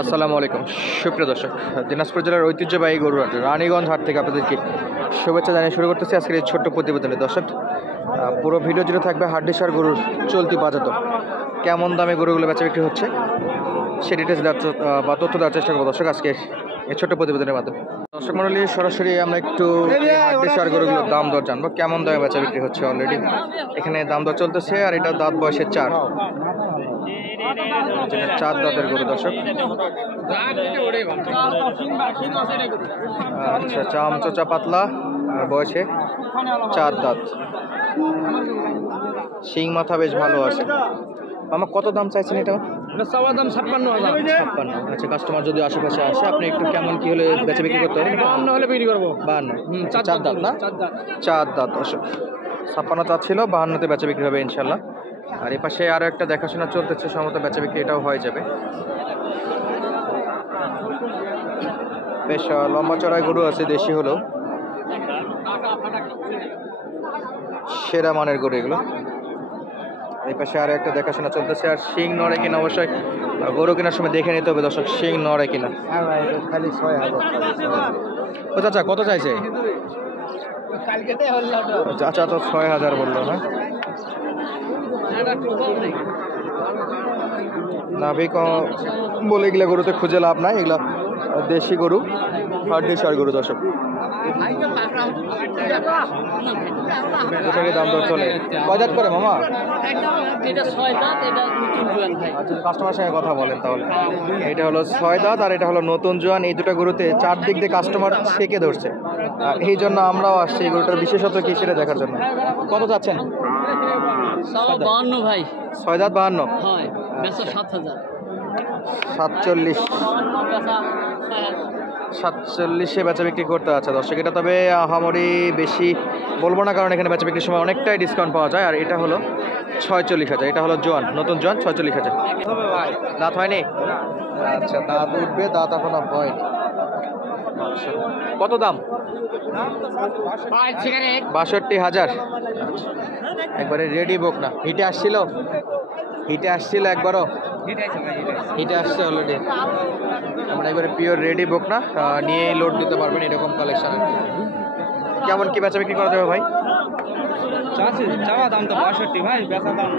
আসসালামু আলাইকুম সুপ্রিয় দর্শক, দিনাজপুর জেলার ঐতিহ্যবাহী গরুরহাট রানীগঞ্জ হাট থেকে আপনাদেরকে শুভেচ্ছা জানিয়ে শুরু করতেছি আজকের এই ছোট্ট প্রতিবেদনে। দর্শক, পুরো ভিডিও জুড়ে থাকবে হাড্ডিসার গরুর চলতি বাজার, কেমন দামে গরুগুলো বেচা বিক্রি হচ্ছে সে ডিটেলস বা তথ্য দেওয়ার চেষ্টা করবো দর্শক আজকে এই ছোট্ট প্রতিবেদনের মাধ্যমে। দর্শক মণ্ডলী, সরাসরি আমরা একটু হাড্ডিসার গরুগুলোর দাম দর জানবো, কেমন দামে বেচা বিক্রি হচ্ছে। অলরেডি এখানে দাম দর চলতেছে, আর এটা দাঁত বয়সের চার, যেটা চার দাঁতের গরু দর্শক। আচ্ছা, চামচোচা পাতলা আর বয়সে চার দাঁত, শিং মাথা বেশ ভালো আছে। আমার কত দাম চাইছেন এটা? চাওয়া দাম 56,000। 56। আচ্ছা, কাস্টমার যদি আশেপাশে আসে আপনি একটু কেমন কি হলে বেচা বিক্রি করতে পারেন? 52 হলে বিক্রি করবো। 52। চার দাঁত না? চার দাঁত দর্শক। 56 চাচ্ছিল, 52তে বেচা বিক্রি হবে ইনশাল্লাহ। আর এ পাশে আরও একটা দেখাশোনা চলতেছে, সম্ভবত বেচা বিক্রি এটাও হয়ে যাবে। বেশ লম্বা চড়াই গরু আছে, দেশি হলো, সেরা মানের গরু এগুলো। এই পাশে আরও একটা দেখাশোনা চলতেছে। আর শিং নড়ে কিনা অবশ্যই গরু কেনার সময় দেখে নিতে হবে দর্শক, শিং নড়ে কিনা। খালি 6,000। ও চাচা কত চাইছে? চাচা তো 6,000 বললো না? নাভিক বলে এগুলা গরুতে খুঁজে লাভ নাই, এগুলা দেশি গরু, হাড্ডিসার গরু দর্শক। দুটারই দাম দর চলে। কয় দাঁত করে মামা? আচ্ছা, কাস্টমার সঙ্গে কথা বলেন তাহলে। এটা হলো 6 দাঁত আর এটা হলো নতুন জোয়ান। এই দুটো গরুতে চারদিক দিয়ে কাস্টমার ছেকে ধরছে, এই জন্য আমরাও আসছি এই গরুটার বিশেষত্ব কি সেটা দেখার জন্য। কত চাচ্ছেন? 52 ভাই। 6 দাঁত 52। হয় বেচা 7,000। 47। 47-এ বেচা বিক্রি করতে আছে দর্শক। এটা তবে আহামরি বেশি বলবো না, কারণ এখানে বেচা বিক্রির সময় অনেকটাই ডিসকাউন্ট পাওয়া যায়। আর এটা হলো 46,000। এটা হলো জোয়ান, নতুন জোয়ান, 46,000। দাঁত হয়নি? আচ্ছা, দাঁত উঠবে, দাঁত এখনো হয়নি। কত দাম? 62,000। একবারে রেডি বোক না? হিটে আসছিল? হিটে আসছিল একবারও? হিটে আসছে অলরেডি। আমরা একবারে পিওর রেডি বোক না, নিয়ে লোড দিতে পারবেন এরকম কালেকশন। কেমন কি বেচা বিক্রি করা যাবে ভাই? চাওয়া দাম তো 62 ভাই, বেচা দাম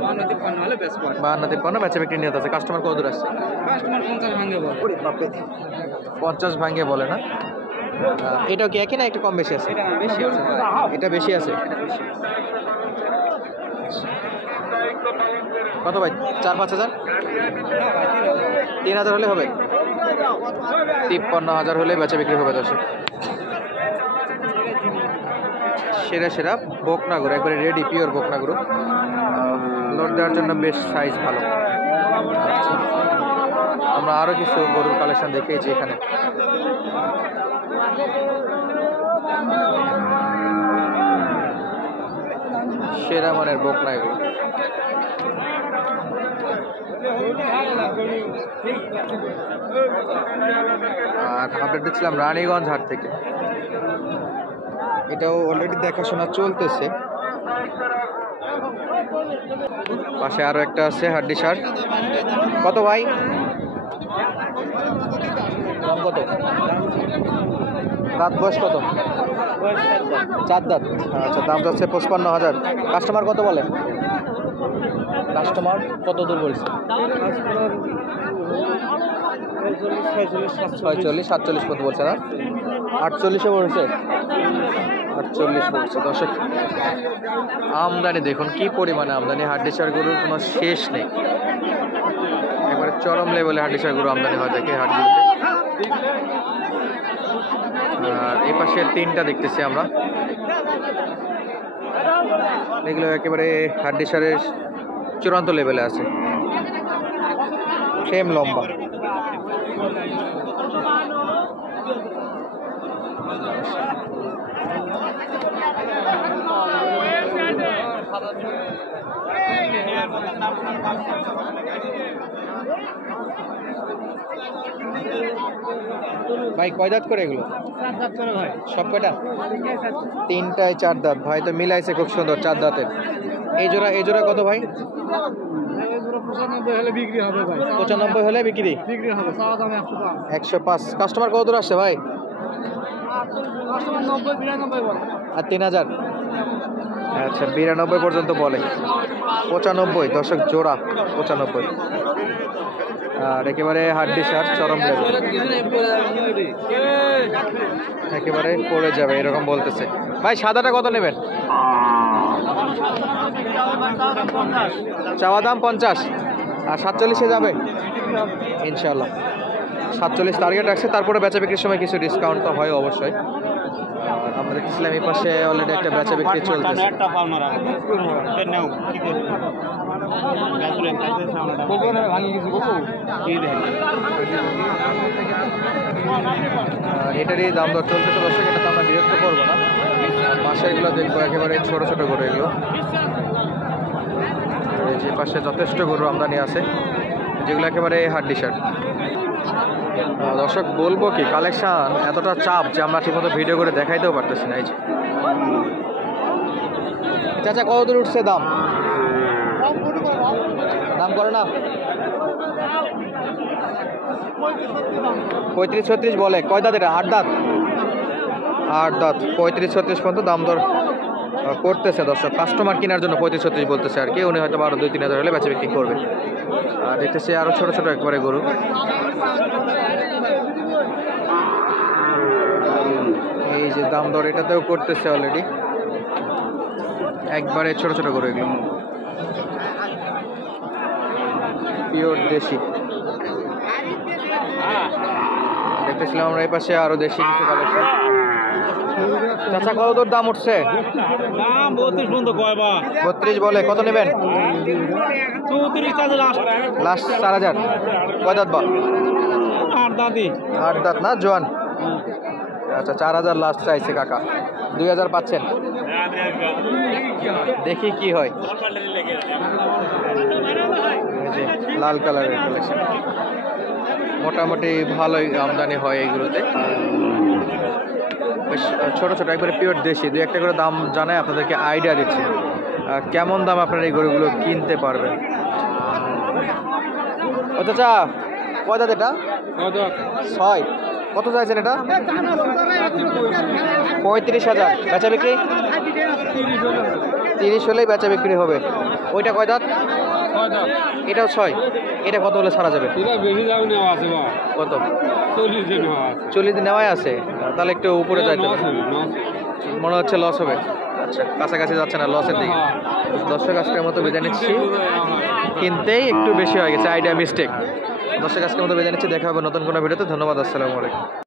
52-53 হলে বেচবো। 52-53 বেচা বিক্রি নিয়ে আছে। কাস্টমার কত দূর আসছে? কাস্টমার 50 ভাঙে বলে। 50 ভাঙে বলে না? এটাও কি একই না একটু কম বেশি আছে? এটা বেশি আছে ভাই। এটা বেশি আছে। কত ভাই? 4-5 হাজার? না ভাই 3,000 হলে হবে? 53,000 হলে বেচা বিক্রি হবে দর্শক। সেরা সেরা বকনা গরু, একবারে রেডি পিওর বকনা গরু, লোড দেওয়ার জন্য বেশ সাইজ ভালো। আমরা আরও কিছু গরুর কালেকশন দেখিয়েছি এখানে। সেরা মানের বকনা এগুলো। আর আপডেট দিচ্ছিলাম রানীগঞ্জ হাট থেকে, এটাও অলরেডি দেখাশোনা চলতেছে। পাশে আরো একটা আছে হাড্ডিসার। কত ভাই? দাম কত? দাঁত বয়স কত? 4 দাঁত। আচ্ছা, দাম যাচ্ছে 55,000। কাস্টমার কত বলে? কাস্টমার কত দূর বলছে? 46-47 কত বলছে না? 48-এ বলছে। 48 বলছে দর্শক। আমদানি দেখুন কি পরিমাণে আমদানি, হাড্ডিসার গরুর কোনো শেষ নেই। একবারে চরম লেভেলে হাড্ডিসার গরু আমদানি হয় থাকে হাটগুলোতে। আর এই পাশে 3টা দেখতেছি আমরা, এগুলো একেবারে হাড্ডিসারের চূড়ান্ত লেভেলে আছে, সেম লম্বা। ভাই কয় দাঁত করে এগুলো? ভাই সব কয়টা? 3টায় 4 দাঁত। ভাই তো মিলাইছে খুব সুন্দর 4 দাঁতের। এই জোড়া কত ভাই? 95 হলে বিক্রি হবে ভাই 95 হলে বিক্রি বিক্রি হবে চাওয়া দাম 105 105। কাস্টমার কত দূর আসছে ভাই? কাস্টমার 90 92 বলে আর 3000। আচ্ছা 92 পর্যন্ত বলে। 95 দর্শক জোড়া 95। আর একেবারে হাড্ডি সার চরম লেভেল, একেবারে পড়ে যাবে এরকম বলতেছে ভাই। সাদাটা কত নেবেন? চাওয়া দাম 50 আর 47-এ যাবে ইনশাল্লাহ। 47 টার্গেট রাখছে, তারপরে বেচা বিক্রির সময় কিছু ডিসকাউন্ট তো হয় অবশ্যই। আর আমরা দেখছিলাম এই পাশে অলরেডি একটা বেচা বিক্রি চলতেছে। আর এটারই দাম দর চলতেছে দর্শক, এটা তো আমরা বিরক্ত করবো না। পাশে এগুলো দেখবো একেবারে ছোট ছোট গরু এগুলো। আর এই যে পাশে যথেষ্ট গরু আমদানি আছে, যেগুলো একেবারে হাড্ডি শার্ট। দর্শক বলবো কি, কালেকশন এতটা চাপ যে আমরা ঠিকমতো ভিডিও করে দেখাইতেও পারতেছি না। এই যে চাচা কত দূর উঠছে দাম? দাম করে না 35-36 বলে। কয় দাঁত এটা? 8 দাঁত। 8 দাঁত 35-36 পর্যন্ত দাম দর করতেছে দর্শক। কাস্টমার কেনার জন্য 35-36 বলতেছে আর কি। উনি হয়তো আরো 2-3 হাজার হলে বেচা বিক্রি করবে। আর দেখতেছি আরো ছোট ছোট একবারে গরু। এই যে দাম দর এটাতেও করতেছে অলরেডি, একবারে ছোট ছোট গরু এগুলো, পিওর দেশি। দেখতেছিলাম আমরা এই পাশে আরো দেশি কিছু কালেকশন। চাচা কত দূর দাম উঠছে? দাম 32 পর্যন্ত কয় বা 32 বলে। কত নেবেন? 34 লাস্ট 4000। কয় দাঁত বা? 8 দাদি 8 দাঁত না জোয়ান? আচ্ছা 4000 লাস্ট চাইছে কাকা। 2000 পাচ্ছেন? দেখি কি হয়। এই যে লাল কালারের কালেকশন, মোটামুটি ভালোই আমদানি হয় এইগুলোতে। বেশ ছোট ছোট একবারে পিওর দেশি। 2-1টা করে দাম জানায় আপনাদেরকে আইডিয়া দিচ্ছি কেমন দাম আপনারা এই গরুগুলো কিনতে পারবেন। ও চাচা কয় দাঁত এটা? 6। কত চাইছেন এটা? 35,000। বেচা বিক্রি 30 হলেই বেচা বিক্রি হবে। ওইটা কয় দাঁত? এটাও 6। এটা কত হলে ছাড়া যাবে? কত? 40 নেওয়াই আছে, তাহলে একটু উপরে যাইতে হবে। মনে হচ্ছে লস হবে। আচ্ছা কাছাকাছি যাচ্ছে না, লসের দিকে। দর্শক আজকের মতো বিদায় নিচ্ছি। কিনতেই একটু বেশি হয়ে গেছে, আইডিয়া মিস্টেক। দর্শক আজকের মতো বিদায় নিচ্ছি। দেখা হবে নতুন কোনো ভিডিওতে। ধন্যবাদ, আসসালামু আলাইকুম।